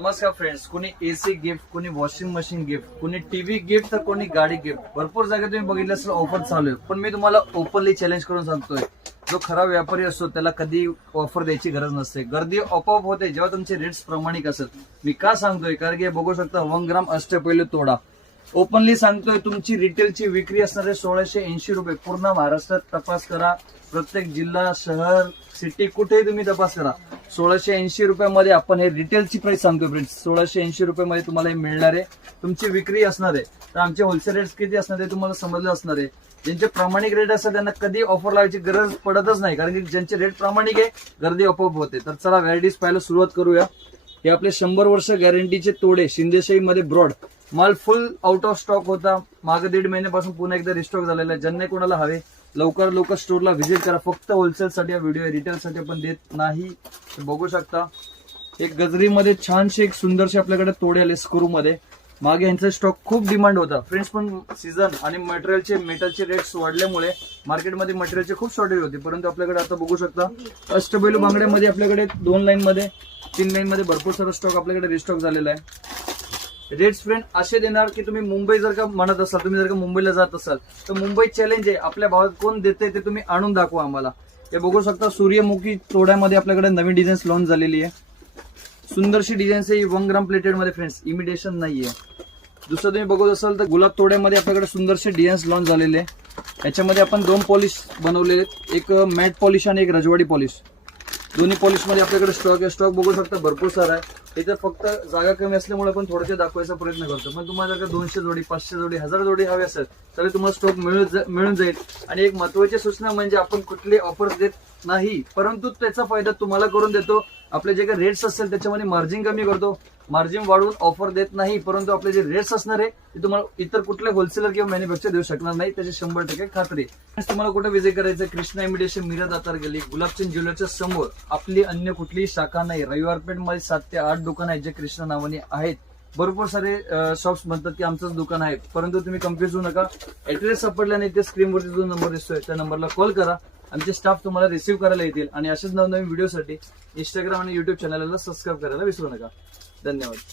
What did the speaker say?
नमस्कार फ्रेंड्स. कोणी AC gift, कोणी वॉशिंग मशीन गिफ्ट, कोणी टीव्ही गिफ्ट, तर कोणी गाडी गिफ्ट. भरपूर जागा तुम्ही बघितलं असेल ऑफर चालू आहे. पण मी तुम्हाला ओपनली चॅलेंज करून सांगतोय, जो खरा व्यापारी असतो त्याला कधी ऑफर द्यायची गरज नसते. गर्दी आपोआप होते जेव्हा तुमचे रेट्स प्रमाणिक असत. मी का सांगतोय, कारण की बघू शकता 1 ग्राम अष्टपैलू तोडा. ओपनली सांगतोय, तुमची रिटेलची विक्री असणारे 1680 रुपये. पूर्ण महाराष्ट्रात तपास करा, प्रत्येक जिल्हा, शहर, सिटी कुठेही तुम्ही तपास करा. 1680 रुपयामध्ये आपण हे रिटेलची प्राइस सांगतोय फ्रेंड्स. 1680 रुपयामध्ये तुम्हाला हे मिळणार आहे. तुमची विक्री असणार आहे. तर आमचे होलसेल रेट्स किती असणार आहे तुम्हाला समजलं असणार आहे. ज्यांचे प्रामाणिक रेट असतात त्यांना कधी ऑफर लावायची गरज पडतच नाही, कारण की ज्यांचे रेट प्रामाणिक आहे गर्दी आपोआप होते. तर चला व्हरायटीज पाहायला सुरुवात करूया. हे आपले 100 वर्ष गॅरंटीचे तोडे शिंदेशाही मध्ये ब्रॉड. माल फुल आउट ऑफ स्टॉक होता. मागे 1.5 महिन्यापासून पुन्हा एकदा रिस्टॉक झालेला आहे. ज्यांना कोणाला हवे लवकर स्टोरला व्हिजिट करा. फक्त होलसेलसाठी हा व्हिडिओ आहे, रिटेलसाठी आपण देत नाही. बघू शकता एक गजरीमध्ये छानसे एक सुंदरसे आपल्याकडे तोडे आले स्क्रू मध्ये. मागे यांचा स्टॉक खूप डिमांड होता फ्रेंड्स, पण सीझन आणि मेटलचे रेट्स वाढल्यामुळे मार्केटमध्ये मटेरियलचे खूप शॉर्टेज होते. परंतु आपल्याकडे आता बघू शकता अष्टपैलू बांगड्यामध्ये आपल्याकडे 2 लाईन मध्ये 3 लाईन मध्ये भरपूर सारा स्टॉक आपल्याकडे रिस्टॉक झालेला आहे. रेट्स फ्रेंड असे देणार की तुम्ही मुंबई जर का म्हणत असाल, तुम्ही जर का मुंबईला जात असाल तर मुंबई चॅलेंज आहे. आपल्या भावात कोण देते ते तुम्ही आणून दाखवा आम्हाला. हे बघू शकता सूर्यमुखी तोड्यामध्ये आपल्याकडे नवीन डिझाईन लॉन्च झालेली आहे. सुंदरशी डिझाईन आहे. 1 ग्राम प्लेटेड मध्ये फ्रेंड्स, इमिटेशन नाहीये. दुसरं तुम्ही बघत असाल तर गुलाब तोड्यामध्ये आपल्याकडे सुंदरसे डिझाईन लॉन्च झालेले आहे. याच्यामध्ये आपण 2 पॉलिश बनवलेले आहेत, एक मॅट पॉलिश आणि एक रजवाडी पॉलिश. दोन्ही पॉलिश मध्ये आपल्याकडे स्टॉक आहे. स्टॉक बघू शकता भरपूर सारा आहे. इथं फक्त जागा कमी असल्यामुळे आपण थोडं दाखवायचा प्रयत्न करतो. पण तुम्हाला जर का 200 जोडी, 500 जोडी, 1000 जोडी हवे असेल तरी तुम्हाला स्टॉक मिळून जाईल. आणि एक महत्वाची सूचना म्हणजे आपण कुठले ऑफर्स देत नाही, परंतु त्याचा फायदा तुम्हाला करून देतो. आपले जे काही रेट्स असतील त्याच्यामध्ये मार्जिन कमी करतो. मार्जिन वाढवून ऑफर देत नाही, परंतु आपले जे रेट्स असणार आहे ते तुम्हाला इतर कुठले होलसेलर किंवा मॅन्युफॅक्चर देऊ शकणार नाही, त्याची 100% खात्री. तुम्हाला कुठे विजिट करायचं, कृष्णा इमिटेशन, मीरा दातार गली, गुलाबचंद ज्वेलरच्या समोर आपली अन्य कुठलीही शाखा नाही. रविवार पेठ मध्ये 7 ते 8 दुकान आहेत जे कृष्णा नावाने आहेत. भरपूर सारे शॉप्स म्हणतात की आमचंच दुकान आहे, परंतु तुम्ही कन्फ्युज होऊ नका. ऍड्रेस सापडला नाही ते स्क्रीनवरती जो नंबर दिसतोय त्या नंबरला कॉल करा. आमचे स्टाफ तुम्हाला रिसीव्ह करायला येतील. आणि अशाच नवनवीन व्हिडिओसाठी इंस्टाग्राम आणि युट्यूब चॅनलला सबस्क्राईब करायला विसरू नका. धन्यवाद.